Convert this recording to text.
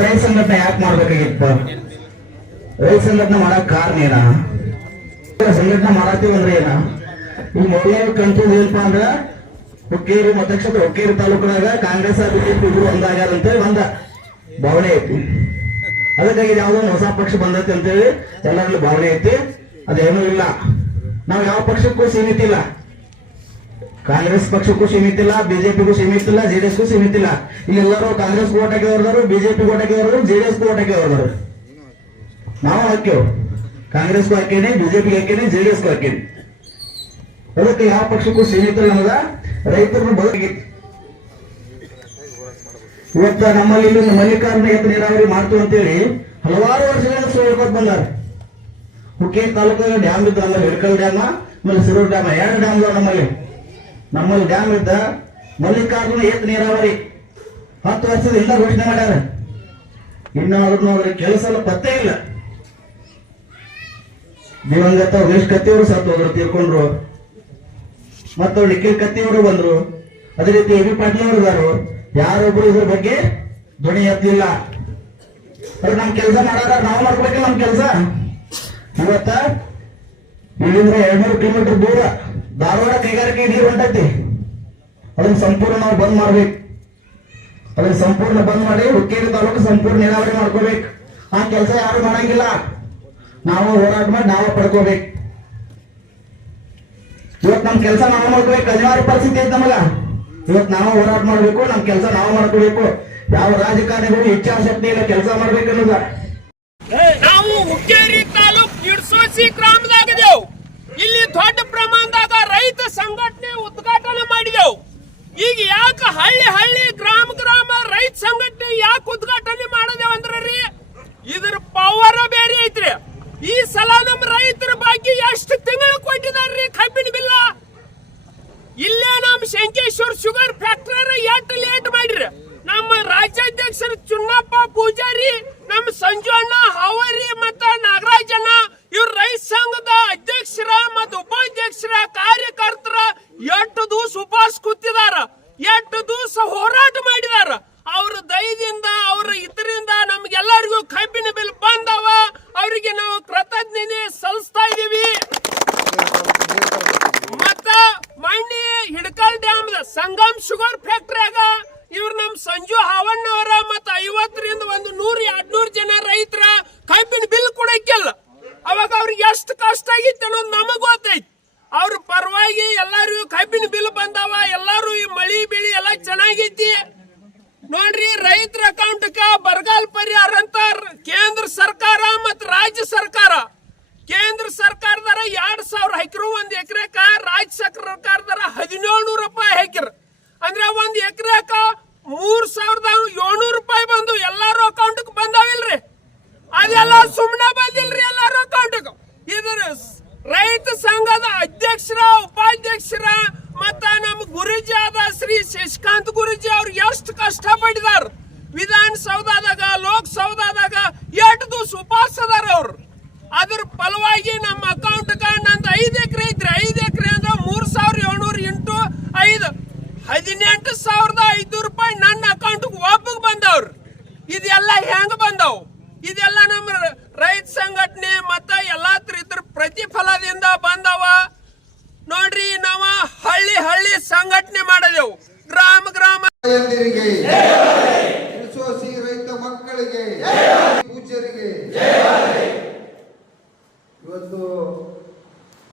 ಸಂಘಟನೆ ಯಾಕೆ ಮಾಡ್ಬೇಕಾಗಿತ್ತು? ರೈಲ್ ಸಂಘಟನೆ ಮಾಡಕ್ ಕಾರಣ ಏನ? ಸಂಘಟನೆ ಮಾಡತ್ತೀವಿ ಅಂದ್ರೆ ಏನ? ಈ ಮೊದಲನೇ ಕಂಟ್ರೋಲ್ ಏನಪ್ಪಾ ಅಂದ್ರ, ಹುಕ್ಕೇರಿ ಮತಕ್ಷೇತ್ರ ಹುಕ್ಕೇರಿ ತಾಲೂಕಿನಾಗ ಕಾಂಗ್ರೆಸ್ ಬಿಜೆಪಿ ಇಬ್ರು ಒಂದಾಗ್ಯಾರ ಅಂತೇಳಿ ಒಂದ ಭಾವನೆ ಐತಿ. ಅದಕ್ಕಾಗಿ ಯಾವುದೋ ಹೊಸ ಪಕ್ಷ ಬಂದೈತಿ ಅಂತೇಳಿ ಎಲ್ಲರಲ್ಲಿ ಭಾವನೆ ಐತಿ. ಅದೇನೂ ಇಲ್ಲ. ನಾವು ಯಾವ ಪಕ್ಷಕ್ಕೂ ಸೀಮಿತ ಇಲ್ಲ. ಕಾಂಗ್ರೆಸ್ ಪಕ್ಷಕ್ಕೂ ಸೀಮಿತ ಇಲ್ಲ ಬಿಜೆಪಿಗೂ ಸೀಮಿತ ಇಲ್ಲ ಜೆಡಿಎಸ್ಗೂ ಸೀಮಿತ ಇಲ್ಲ ಇಲ್ಲೆಲ್ಲರೂ ಕಾಂಗ್ರೆಸ್ ಓಟ್ ಹಾಕಿದವರು ಬಿಜೆಪಿ ಓಟ್ ಹಾಕಿದವರು ಜೆಡಿಎಸ್ ಓಟ್ ಹಾಕಿದವರು ನಾವು ಹಾಕ್ಯವು. ಕಾಂಗ್ರೆಸ್ಗೂ ಹಾಕೇನೆ ಬಿಜೆಪಿಗೆ ಹಾಕೇನೆ ಜೆಡಿಎಸ್ಗೂ ಹಾಕೇನೆ ಅದಕ್ಕೆ ಯಾವ ಪಕ್ಷಕ್ಕೂ ಸೀಮಿತ ಇಲ್ಲ ಅನ್ನೋದ ರೈತರನ್ನು ಬದುಕಿ ಇವತ್ತ ನಮ್ಮಲ್ಲಿ ಇಲ್ಲಿ ಮಲ್ಲಿಕಾರ್ಜುನ ಎತ್ತ ನೀರಾವರಿ ಮಾಡ್ತು ಅಂತೇಳಿ ಹಲವಾರು ವರ್ಷಗಳಿಂದ ಸುಳ್ಕೊತ್ ಬಂದಾರ. ಹುಕ್ಕೇರಿ ತಾಲೂಕಾಗ ಡ್ಯಾಮ್ ಇದ್ದ ನಮ್ಮಲ್ಲಿ ಹಿಡ್ಕಲ್ ಡ್ಯಾಮ್, ಆಮೇಲೆ ಸಿರೂರು ಡ್ಯಾಮ್, ಎರಡು ಡ್ಯಾಮ್ ಇದಾವ ನಮ್ಮಲ್ಲಿ. ನಮ್ಮಲ್ಲಿ ಡ್ಯಾಮ್ ಇದ್ದ ಮಲ್ಲಿಕಾರ್ಜುನ ಏತ್ ನೀರಾವರಿ. ಹತ್ತು ವರ್ಷದಿಂದ ಘೋಷಣೆ ಮಾಡ್ಯಾರ. ಇನ್ನಾದ್ರೂ ಅವ್ರಿಗೆ ಅವ್ರ ಕೆಲಸ ಪತ್ತೆ ಇಲ್ಲ. ದಿವಂಗತ ಉಮೇಶ್ ಕತ್ತಿಯವರು ಸತ್ತು ಹೋದ್ರು ತೀರ್ಕೊಂಡ್ರು. ಮತ್ತು ನಿಖಿಲ್ ಕತ್ತಿಯವರು ಬಂದ್ರು. ಅದೇ ರೀತಿ ಎ ಬಿ ಪಾಟೀಲ್ ಅವರು ಇದಾರು. ಯಾರೊಬ್ರು ಇದ್ರ ಬಗ್ಗೆ ಧ್ವನಿ ಎತ್ತಿಲ್ಲ. ನಮ್ ಕೆಲಸ ಮಾಡಾರ, ನಾವು ಮಾಡ್ಬೇಕಲ್ಲ ನಮ್ ಕೆಲಸ. ಇವತ್ತ ಇಲ್ಲಿಂದ ಎರಡ್ನೂರು ಕಿಲೋಮೀಟರ್ ದೂರ. ಧಾರವಾಡ ಕೈಗಾರಿಕೆ ನೀರು ಹೊಂಟೈತಿ ಅದನ್ನ ಸಂಪೂರ್ಣ ನಾವು ಬಂದ್ ಮಾಡ್ಬೇಕು. ಅದನ್ನ ಸಂಪೂರ್ಣ ಬಂದ್ ಮಾಡಿ ಹುಕ್ಕೇರಿ ತಾಲೂಕು ಸಂಪೂರ್ಣ ನೀರಾವರಿ ಮಾಡ್ಕೋಬೇಕು. ಆ ಕೆಲಸ ಯಾರು ಮಾಡಂಗಿಲ್ಲ. ನಾವು ಹೋರಾಟ ಮಾಡಿ ನಾವು ಪಡ್ಕೋಬೇಕು. ಇವತ್ ನಮ್ ಕೆಲಸ ನಾವು ಮಾಡ್ಕೋಬೇಕು. ಅನಿವಾರ್ಯ ಪರಿಸ್ಥಿತಿ ಐತೆ ನಮಗ. ಇವತ್ ನಾವು ಹೋರಾಟ ಮಾಡ್ಬೇಕು. ನಮ್ ಕೆಲಸ ನಾವು ಮಾಡ್ಕೋಬೇಕು. ಯಾವ ರಾಜಕಾರಣಿಗಳು ಇಚ್ಛಾಶಕ್ತಿ ಇಲ್ಲ ಕೆಲಸ ಮಾಡ್ಬೇಕು ಅನ್ನೋದ. ನಾವು ಹುಕ್ಕೇರಿ ತಾಲೂಕ್ ಇಡ್ಸೋಸಿ ಗ್ರಾಮದಾಗಿದೆವು ಇಲ್ಲಿ ದೊಡ್ಡ ಪ್ರಮಾಣದಾಗ ರೈತ ಸಂಘಟನೆ ಉದ್ಘಾಟನೆ ಮಾಡಿದೆವು ಹಳ್ಳಿ ಹಳ್ಳಿ ಗ್ರಾಮ ಗ್ರಾಮ ರೈತ ಸಂಘಟನೆ ಯಾಕೆ ಉದ್ಘಾಟನೆ ಮಾಡದೆ ಅಂದ್ರ ಇದ್ರ ಪವರ್ ಬೇರೆ ಐತ್ರಿ. ಈ ಸಲ ನಮ್ಮ ರೈತರ ಬಾಕಿ ಎಷ್ಟು ತಿಂಗಳು ಕೊಟ್ಟಿದಾರ್ರಿ ಕಬ್ಬಿನ ಬಿಲ್ಲ? ಇಲ್ಲೇ ನಮ್ಮ ಶಂಕೇಶ್ವರ್ ಶುಗರ್ ಫ್ಯಾಕ್ಟರಿ ಎಷ್ಟು ಲೇಟ್ ಮಾಡಿರಿ ನಮ್ಮ ರಾಜ್ಯಾಧ್ಯಕ್ಷರು ಚುನ್ನಪ್ಪ ಪೂಜಾರಿ ನಮ್ಮ ಸಂಜು ಅಣ್ಣ ಹಾವರಿ ಮತ್ತ ನಾಗರಾಜಣ್ಣ ಇವ್ರ ರೈತ ಸಂಘದ ಅಧ್ಯಕ್ಷರ ಮತ್ತು ಉಪಾಧ್ಯಕ್ಷರ ಕಾರ್ಯಕರ್ತರ ಎಷ್ಟು ದಿವಸ ಉಪವಾಸ ಕೂತಿದಾರ ಎಷ್ಟು ದಿವಸ ಹೋರಾಟ ಮಾಡಿದಾರ ಅವರ ಅವ್ರ ಇದರಿಂದ ನಮ್ಗೆಲ್ಲರಿಗೂ ಕಬ್ಬಿನ ಬಿಲ್ ಬಂದವ. ಅವರಿಗೆ ನಾವು ಕೃತಜ್ಞತೆ ಸಲ್ಲಿಸ್ತಾ ಇದೀವಿ ಮತ್ತ ಮಂಡಿ ಹಿಡ್ಕಲ್ ಡ್ಯಾಮ್ ಸಂಗಮ್ ಶುಗರ್ ಫ್ಯಾಕ್ಟ್ರಿಯಾಗ ಇವ್ರು ನಮ್ ಸಂಜು ಹಾವಣ್ಣ ಅವರ ಮತ್ತ ಐವತ್ತರಿಂದ ಒಂದು ನೂರ ಎರಡ್ನೂರ್ ಜನ ರೈತರ ಕಬ್ಬಿನ ಬಿಲ್ ಕೊಡಕ್ಕಿಲ್ಲ ಅವಾಗ ಅವ್ರಿಗೆ ಎಷ್ಟು ಕಷ್ಟ ಆಗಿತ್ತು ಅನ್ನೋದು ನಮಗ್ ಗೊತ್ತೈತಿ. ಅವ್ರ ಪರವಾಗಿ ಎಲ್ಲಾರಿಗೂ ಕಬ್ಬಿನ ಬಿಲ್ ಬಂದಾವ ಎಲ್ಲಾರು ಈ ಮಳಿ ಬೆಳಿ ಎಲ್ಲ ಚೆನ್ನಾಗೈತಿ ನೋಡ್ರಿ, ರೈತರ ಅಕೌಂಟ್ಕ ಬರಗಾಲ ಪರಿಹಾರ ಅಂತ ಕೇಂದ್ರ ಸರ್ಕಾರ ಮತ್ತು ರಾಜ್ಯ ಸರ್ಕಾರ. ಕೇಂದ್ರ ಸರ್ಕಾರದರ ಎರಡ್ ಸಾವಿರ ಹಾಕಿರು ಒಂದ್ ಎಕರೆಕ ರಾಜ್ಯ ಸರ್ಕಾರದರ ಹದಿನೇಳು ನೂರು ರೂಪಾಯಿ ಹಾಕಿರ ಅಂದ್ರೆ ಒಂದ್ ಎಕರೆಕ ಮೂರ್ ಸಾವಿರದ ಏಳ್ನೂರು ರೂಪಾಯಿ ಬಂದು ಎಲ್ಲಾರು ಅಕೌಂಟ್ಗೆ ಬಂದಾವಿಲ್ರಿ? ಅದೆಲ್ಲ ಸುಮ್ಮನೆ ಬಂದಿಲ್ರಿ ಎಲ್ಲಾರು ಅಕೌಂಟ್ಗೆ. ಇದ್ರ ರೈತ ಸಂಘದ ಅಧ್ಯಕ್ಷರ, ಉಪಾಧ್ಯಕ್ಷರ ಮತ್ತ ನಮ್ಮ ಗುರುಜಿ ಶ್ರೀ ಶಶಿಕಾಂತ್ ಗುರುಜಿ ಅವ್ರು ಎಷ್ಟು ಕಷ್ಟ ಪಟ್ಟಿದಾರ ವಿಧಾನಸೌಧದಾಗ, ಲೋಕಸೌಧದಾಗ ಎಷ್ಟು ದಿವಸ ಉಪವಾಸ ಅದಾರ ಅವ್ರು. ಅದ್ರ ಫಲವಾಗಿ ನಮ್ಮ ಅಕೌಂಟ್ ನಂದು ಐದು ಎಕರೆ ಐತ್ರಿ. ಐದು ಎಕರೆ ಅಂದ್ರೆ ಮೂರ್ ಸಾವಿರ ಏಳ್ನೂರ ಇಂಟು ಐದು. ಹದಿನೆಂಟು ಸಾವಿರದ ಐದು ರೂಪಾಯಿ ನನ್ನ ಅಕೌಂಟ್ಗೆ ಒಬ್ಬಗ್ ಬಂದವ್ರು. ಇದೆಲ್ಲ ಹೆಂಗ್ ಬಂದವು? ಇದೆಲ್ಲ ನಮ್ಮ ರೈತ ಸಂಘಟನೆ ಮತ್ತ ಎಲ್ಲಾ ಇದ್ರ ಪ್ರತಿಫಲದಿಂದ ಬಂದವ. ನೋಡ್ರಿ, ನಾವ ಹಳ್ಳಿ ಹಳ್ಳಿ ಸಂಘಟನೆ ಮಾಡಿದೆವು. ಗ್ರಾಮ ಗ್ರಾಮ తిరిగి